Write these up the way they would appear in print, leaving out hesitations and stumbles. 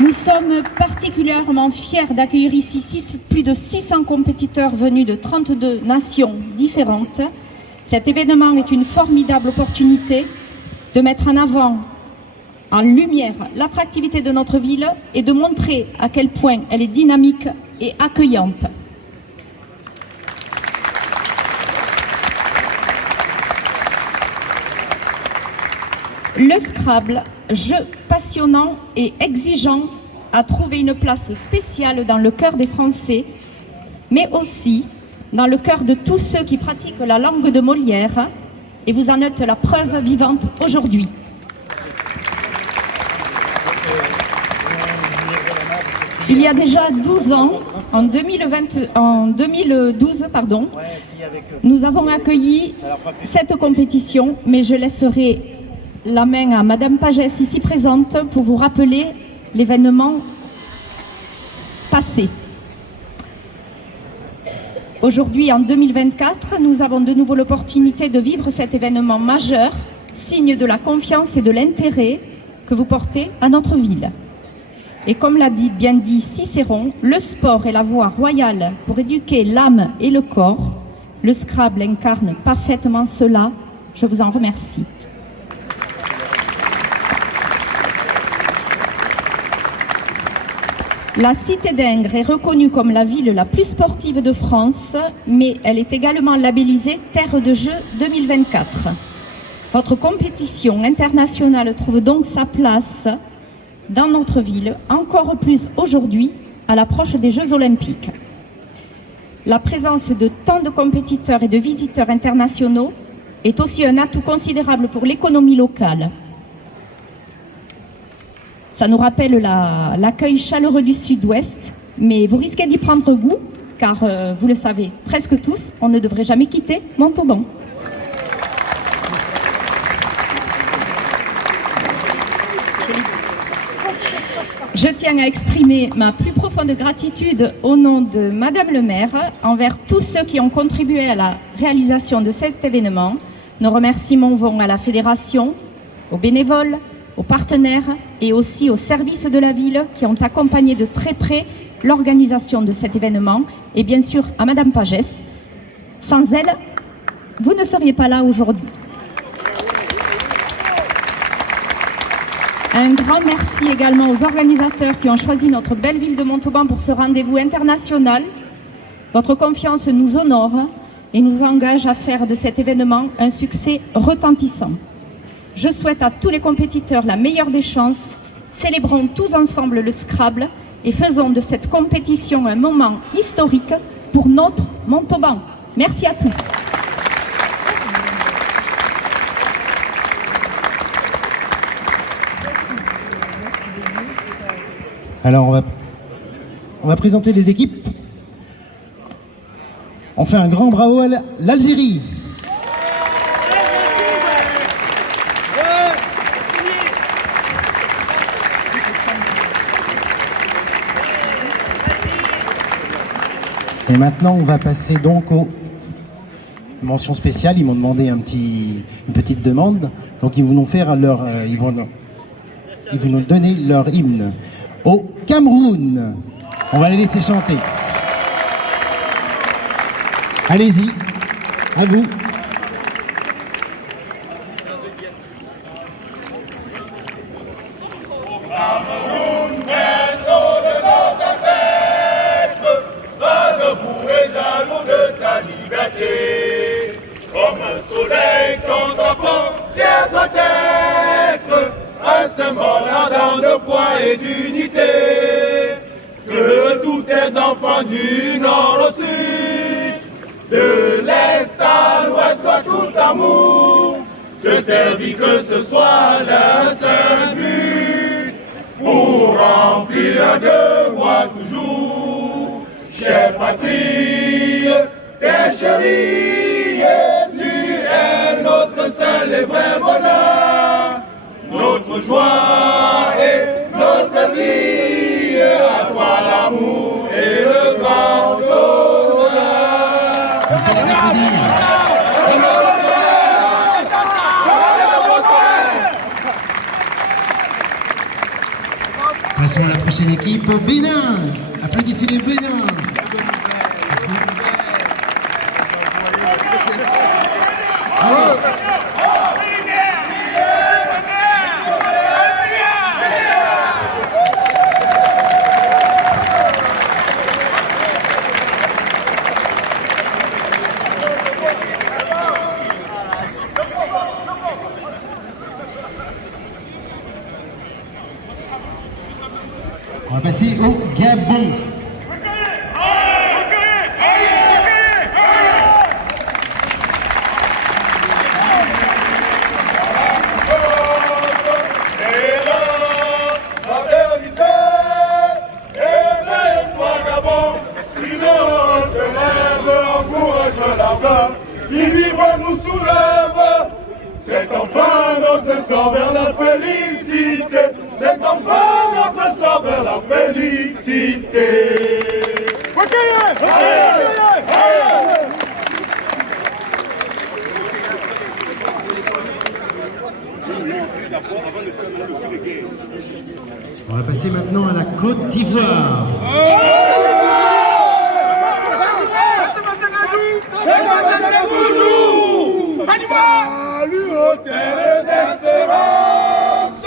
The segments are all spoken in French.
Nous sommes particulièrement fiers d'accueillir ici plus de 600 compétiteurs venus de 32 nations différentes. Cet événement est une formidable opportunité de mettre en avant, en lumière, l'attractivité de notre ville et de montrer à quel point elle est dynamique et accueillante. Le Scrabble, jeu passionnant et exigeant, a trouvé une place spéciale dans le cœur des Français, mais aussi dans le cœur de tous ceux qui pratiquent la langue de Molière, et vous en êtes la preuve vivante aujourd'hui. Il y a déjà 12 ans, en 2012, nous avons accueilli cette compétition, mais je laisserai la main à Madame Pagès, ici présente, pour vous rappeler l'événement passé. Aujourd'hui, en 2024, nous avons de nouveau l'opportunité de vivre cet événement majeur, signe de la confiance et de l'intérêt que vous portez à notre ville. Et comme l'a bien dit Cicéron, le sport est la voie royale pour éduquer l'âme et le corps. Le Scrabble incarne parfaitement cela. Je vous en remercie. La cité d'Ingres est reconnue comme la ville la plus sportive de France, mais elle est également labellisée Terre de Jeux 2024. Votre compétition internationale trouve donc sa place dans notre ville, encore plus aujourd'hui, à l'approche des Jeux Olympiques. La présence de tant de compétiteurs et de visiteurs internationaux est aussi un atout considérable pour l'économie locale. Ça nous rappelle l'accueil chaleureux du Sud-Ouest, mais vous risquez d'y prendre goût, car vous le savez presque tous, on ne devrait jamais quitter Montauban. Je tiens à exprimer ma plus profonde gratitude au nom de Madame le maire envers tous ceux qui ont contribué à la réalisation de cet événement. Nos remerciements vont à la fédération, aux bénévoles, aux partenaires et aussi aux services de la ville qui ont accompagné de très près l'organisation de cet événement et bien sûr à Madame Pagès. Sans elle, vous ne seriez pas là aujourd'hui. Un grand merci également aux organisateurs qui ont choisi notre belle ville de Montauban pour ce rendez-vous international. Votre confiance nous honore et nous engage à faire de cet événement un succès retentissant. Je souhaite à tous les compétiteurs la meilleure des chances. Célébrons tous ensemble le Scrabble et faisons de cette compétition un moment historique pour notre Montauban. Merci à tous. Alors on va présenter les équipes. On fait un grand bravo à l'Algérie. Et maintenant, on va passer donc aux mentions spéciales. Ils m'ont demandé une petite demande. Donc, ils vont nous faire ils vont nous donner leur hymne. Au Cameroun, on va les laisser chanter. Allez-y, à vous. Du nord au sud, de l'est à l'ouest, soit tout amour, que servi que ce soit le seul but, pour remplir un devoir toujours, chère patrie, t'es chérie, et tu es notre seul et vrai bonheur, notre joie et notre vie, à toi l'amour et le grand honneur. Passons à la prochaine équipe, au Bénin. Applaudissez les Bénin. On va passer au Gabon. Qui vibre nous soulève, c'est enfin notre sort vers la félicité, c'est enfin notre sort vers la félicité. On va passer maintenant à la Côte d'Ivoire. Salut aux terres d'espérance,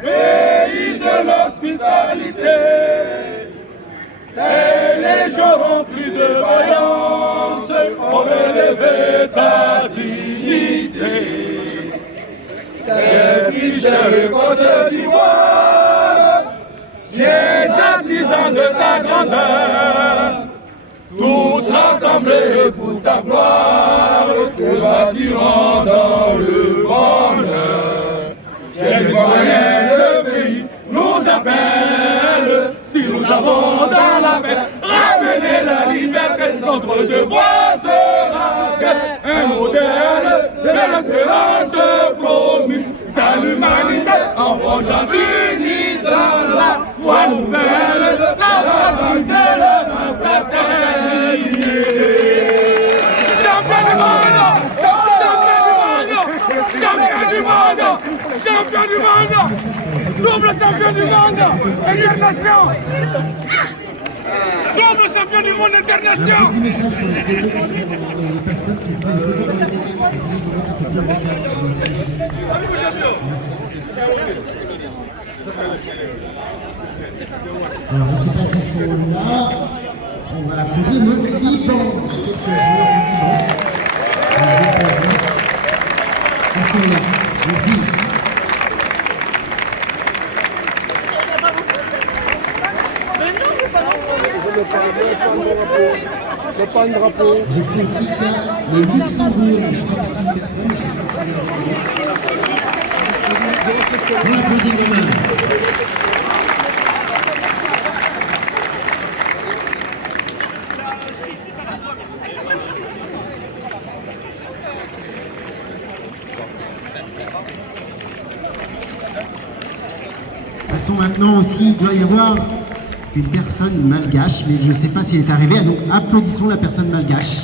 pays de l'hospitalité, des légions remplies de vaillance ont élevé ta dignité. Des fichères Côte d'Ivoire, fiers artisans de ta grandeur, tous rassemblés pour ta gloire, te bâtirons dans le bonheur. Fiers citoyens, le pays nous appelle, si nous avons dans la paix ramené la liberté, notre devoir sera un modèle de l'espérance promise. Salut l'humanité en forgeant unis dans la foi nouvelle, la fraternité, la fraternité. Champion du monde! Champion du monde! Champion du monde! Double champion du monde! Internation! Double champion du monde internation! Alors je ne sais pas s'ils sont là. On va applaudir le Liban. Quelques joueurs du Liban. Ils sont là. Merci. Le pas de drapeau. Je précise que le Luxembourg, je ne crois pas qu'une personne, je ne sais pas si on applaudit quand même. Passons maintenant aussi, il doit y avoir une personne malgache, mais je ne sais pas s'il est arrivé, donc applaudissons la personne malgache.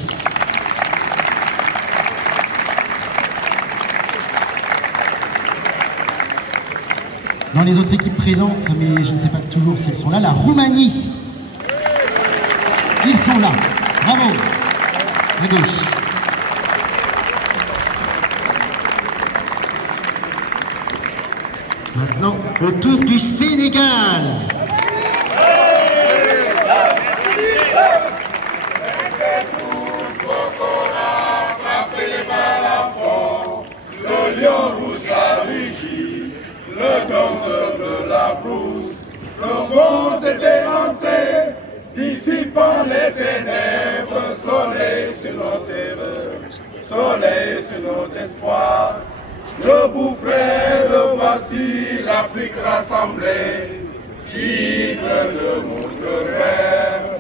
Dans les autres équipes présentes, mais je ne sais pas toujours s'ils sont là, la Roumanie. Ils sont là. Bravo. À gauche. Maintenant, au tour du Sénégal. Le lion rouge a rugi, le dompteur de la brousse, le bon s'est élancé, dissipant les ténèbres, soleil sur nos terreurs, soleil sur notre espoir. Debout frère, voici l'Afrique rassemblée, fibre de notre rêve,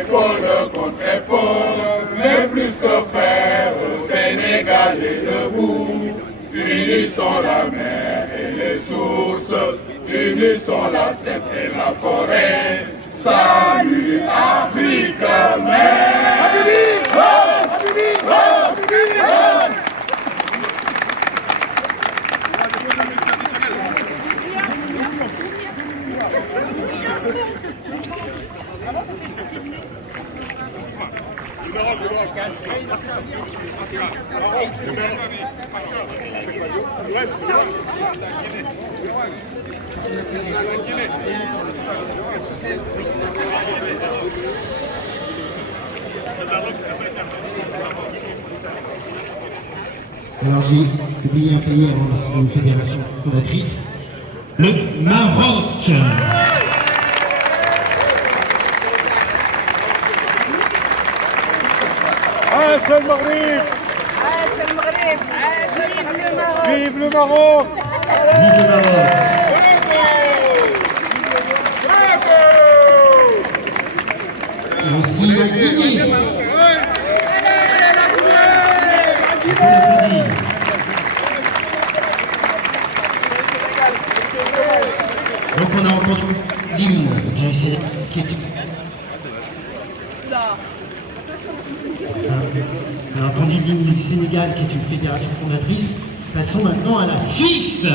épaule contre épaule, mais plus que frère, Sénégalais debout. Unissons la mer et les sources, unissons la steppe et la forêt. Salut Afrique, mère! Alors j'ai oublié un pays avant une fédération fondatrice, le Maroc. عاش المغرب عاش المغرب vive le Maroc Vive le Maroc. Et aussi la Guinée. On peut l'applaudir. Donc on a entendu l'hymne du Sénégal qui est... On a entendu l'hymne du Sénégal qui est une fédération fondatrice. Passons maintenant à la Suisse.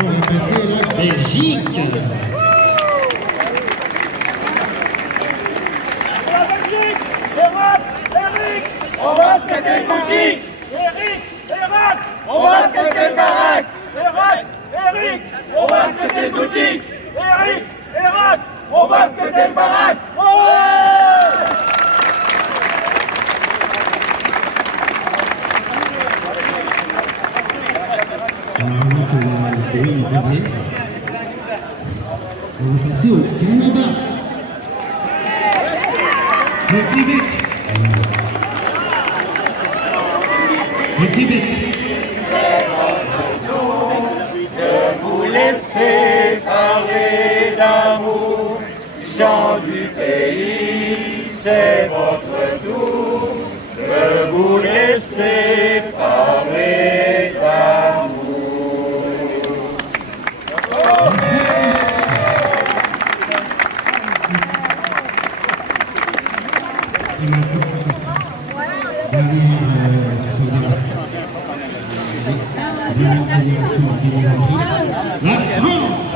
On va passer à la Belgique. On va se casser le boutique Eric, on va se casser le baraque Eric, on va se casser le boutique Eric, on va se casser le baraque Alors avant que la grille revienne, on va passer au Canada. Le Québec. Le Québec. Vous laissez parler d'amour, chant du pays, c'est votre tour. De vous laisser parler d'amour. Et maintenant, on passe dernière fédération organisatrice, la France.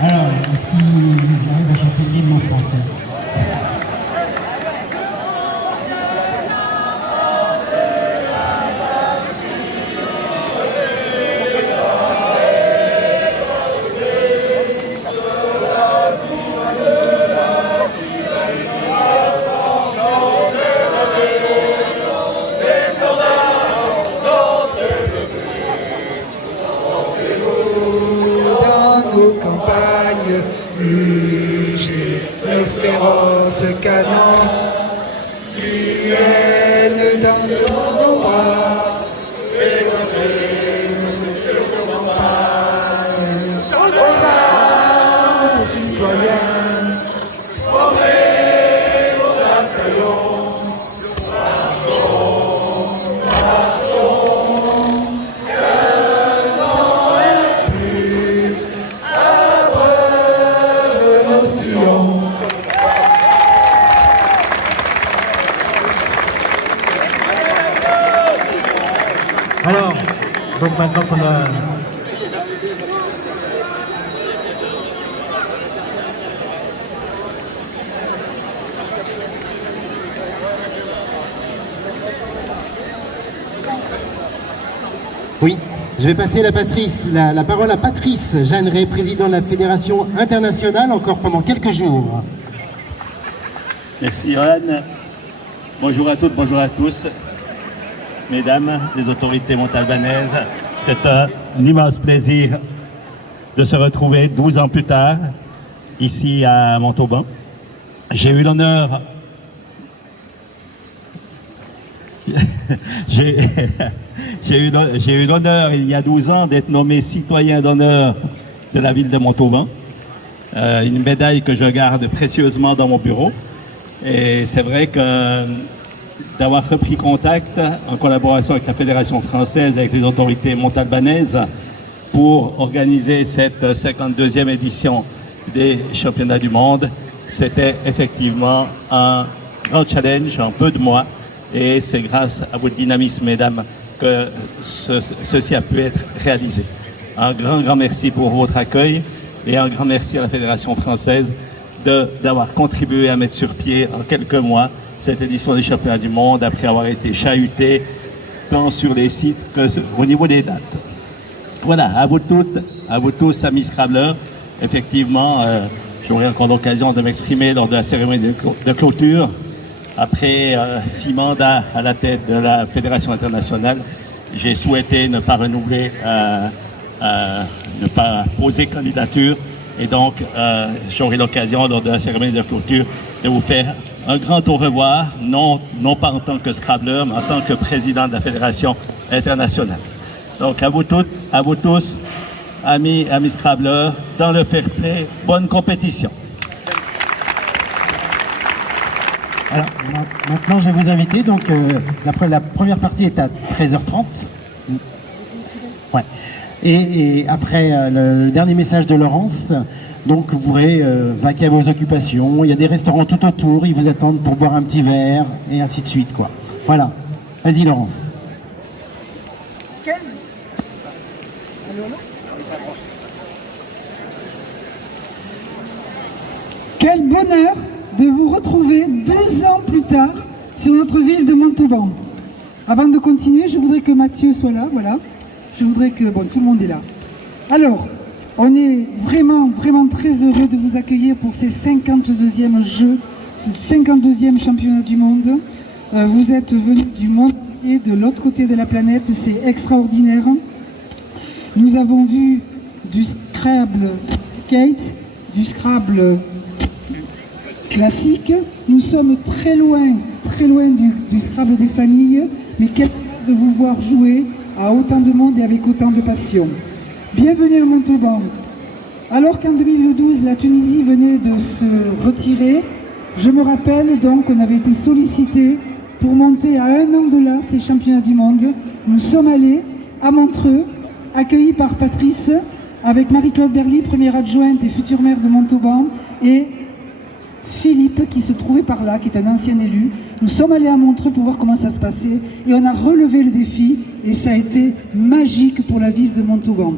Alors, est-ce qu'il arrive à chanter l'hymne en français? J'ai le féroce canon, l'hyène dans nos bras, et aux armes citoyens, formés au bataillon, que sang est plus abreuve nos sillons. Alors, Donc maintenant qu'on a... Oui, je vais passer la parole à Patrice Jeanneret, président de la Fédération internationale, encore pendant quelques jours. Merci Johan. Bonjour à toutes, bonjour à tous. Mesdames des autorités montalbanaises, c'est un immense plaisir de se retrouver 12 ans plus tard, ici à Montauban. J'ai eu l'honneur... J'ai eu l'honneur, il y a 12 ans, d'être nommé citoyen d'honneur de la ville de Montauban. Une médaille que je garde précieusement dans mon bureau. Et c'est vrai que d'avoir repris contact en collaboration avec la Fédération française, avec les autorités montalbanaises, pour organiser cette 52e édition des championnats du monde, c'était effectivement un grand challenge en peu de mois. Et c'est grâce à votre dynamisme, mesdames, que ceci a pu être réalisé. Un grand merci pour votre accueil et un grand merci à la Fédération française d'avoir contribué à mettre sur pied en quelques mois cette édition des championnats du monde après avoir été chahuté tant sur les sites qu'au niveau des dates. Voilà, à vous toutes, à vous tous, amis Scrabblers. Effectivement, j'aurai encore l'occasion de m'exprimer lors de la cérémonie de clôture. Après 6 mandats à la tête de la Fédération internationale, j'ai souhaité ne pas renouveler, ne pas poser candidature. Et donc, j'aurai l'occasion lors de la cérémonie de clôture de vous faire un grand au revoir, non pas en tant que Scrabbler, mais en tant que président de la Fédération internationale. Donc, à vous toutes, à vous tous, amis Scrabblers, dans le fair play, bonne compétition. Alors, maintenant, je vais vous inviter. Donc, la première partie est à 13h30. Ouais. Et après le dernier message de Laurence, donc vous pourrez vaquer à vos occupations. Il y a des restaurants tout autour, ils vous attendent pour boire un petit verre, et ainsi de suite, quoi. Voilà. Vas-y, Laurence. Quel bonheur de vous retrouver 12 ans plus tard sur notre ville de Montauban. Avant de continuer, je voudrais que Mathieu soit là, voilà. Je voudrais que... Bon, tout le monde est là. Alors, on est vraiment très heureux de vous accueillir pour ces 52e Jeux, ce 52e championnat du monde. Vous êtes venus du monde entier, de l'autre côté de la planète, c'est extraordinaire. Nous avons vu du Scrabble Kate, du Scrabble classique. Nous sommes très loin du Scrabble des familles, mais quel honneur de vous voir jouer à autant de monde et avec autant de passion. Bienvenue à Montauban. Alors qu'en 2012, la Tunisie venait de se retirer, je me rappelle donc qu'on avait été sollicité pour monter à 1 an de là ces championnats du monde. Nous sommes allés à Montreux, accueillis par Patrice, avec Marie-Claude Berly, première adjointe et future maire de Montauban, et Philippe qui se trouvait par là, qui est un ancien élu. Nous sommes allés à Montreux pour voir comment ça se passait et on a relevé le défi et ça a été magique pour la ville de Montauban.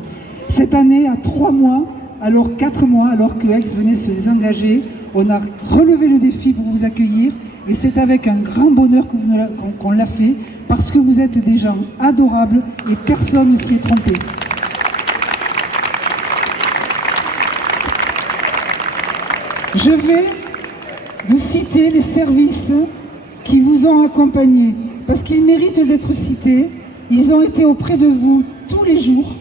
Cette année, à 3 mois, alors 4 mois, alors que Aix venait se désengager, on a relevé le défi pour vous accueillir et c'est avec un grand bonheur qu'on l'a fait parce que vous êtes des gens adorables et personne ne s'y est trompé. Je vais vous citer les services qui vous ont accompagnés, parce qu'ils méritent d'être cités. Ils ont été auprès de vous tous les jours,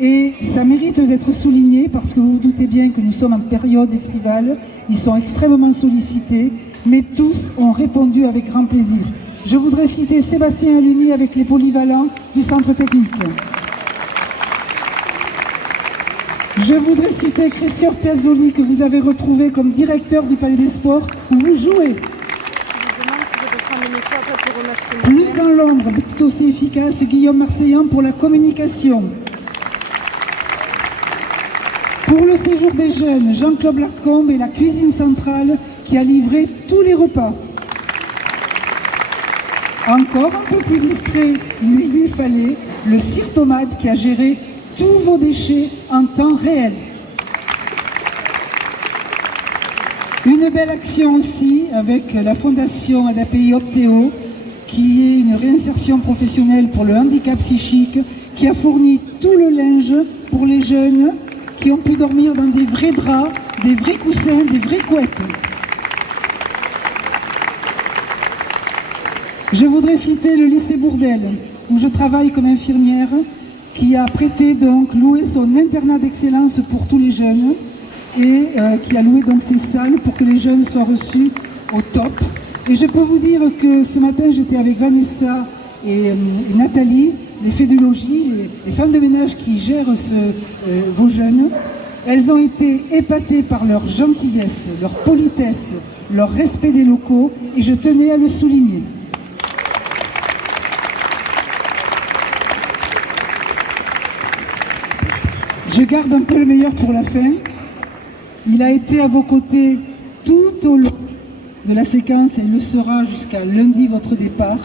et ça mérite d'être souligné, parce que vous vous doutez bien que nous sommes en période estivale. Ils sont extrêmement sollicités, mais tous ont répondu avec grand plaisir. Je voudrais citer Sébastien Aluni avec les polyvalents du centre technique. Je voudrais citer Christophe Piazzoli, que vous avez retrouvé comme directeur du Palais des Sports, où vous jouez. Plus dans l'ombre, mais tout aussi efficace, Guillaume Marseillan pour la communication. Pour le séjour des jeunes, Jean-Claude Lacombe et la cuisine centrale qui a livré tous les repas. Encore un peu plus discret, mais il lui fallait, le Cirtomate qui a géré tous vos déchets en temps réel. Une belle action aussi avec la fondation ADAPI Optéo, qui est une réinsertion professionnelle pour le handicap psychique, qui a fourni tout le linge pour les jeunes qui ont pu dormir dans des vrais draps, des vrais coussins, des vraies couettes. Je voudrais citer le lycée Bourdelle, où je travaille comme infirmière, qui a prêté donc, loué son internat d'excellence pour tous les jeunes et qui a loué donc ses salles pour que les jeunes soient reçus au top. Et je peux vous dire que ce matin, j'étais avec Vanessa et Nathalie, les fées du logis, les femmes de ménage qui gèrent vos jeunes. Elles ont été épatées par leur gentillesse, leur politesse, leur respect des locaux, et je tenais à le souligner. Je garde un peu le meilleur pour la fin. Il a été à vos côtés tout au long de la séquence et il le sera jusqu'à lundi, votre départ.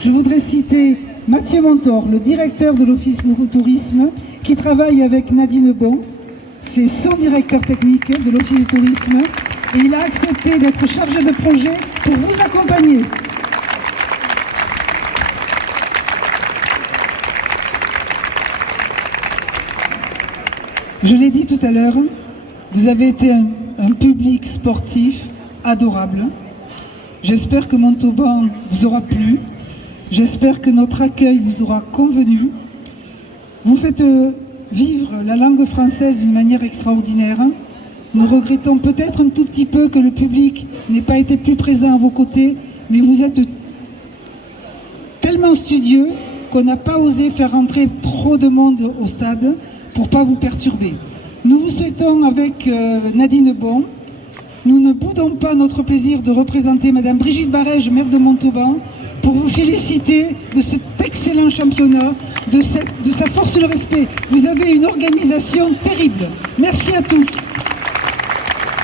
Je voudrais citer Mathieu Montor, le directeur de l'Office du tourisme, qui travaille avec Nadine Bon. C'est son directeur technique de l'Office du tourisme et il a accepté d'être chargé de projet pour vous accompagner. Je l'ai dit tout à l'heure, vous avez été un public sportif adorable. J'espère que Montauban vous aura plu. J'espère que notre accueil vous aura convenu. Vous faites vivre la langue française d'une manière extraordinaire. Nous regrettons peut-être un tout petit peu que le public n'ait pas été plus présent à vos côtés, mais vous êtes tellement studieux qu'on n'a pas osé faire rentrer trop de monde au stade pour ne pas vous perturber. Nous vous souhaitons avec Nadine Bon, nous ne boudons pas notre plaisir de représenter Madame Brigitte Barège, maire de Montauban, pour vous féliciter de cet excellent championnat, de sa force et le respect. Vous avez une organisation terrible. Merci à tous.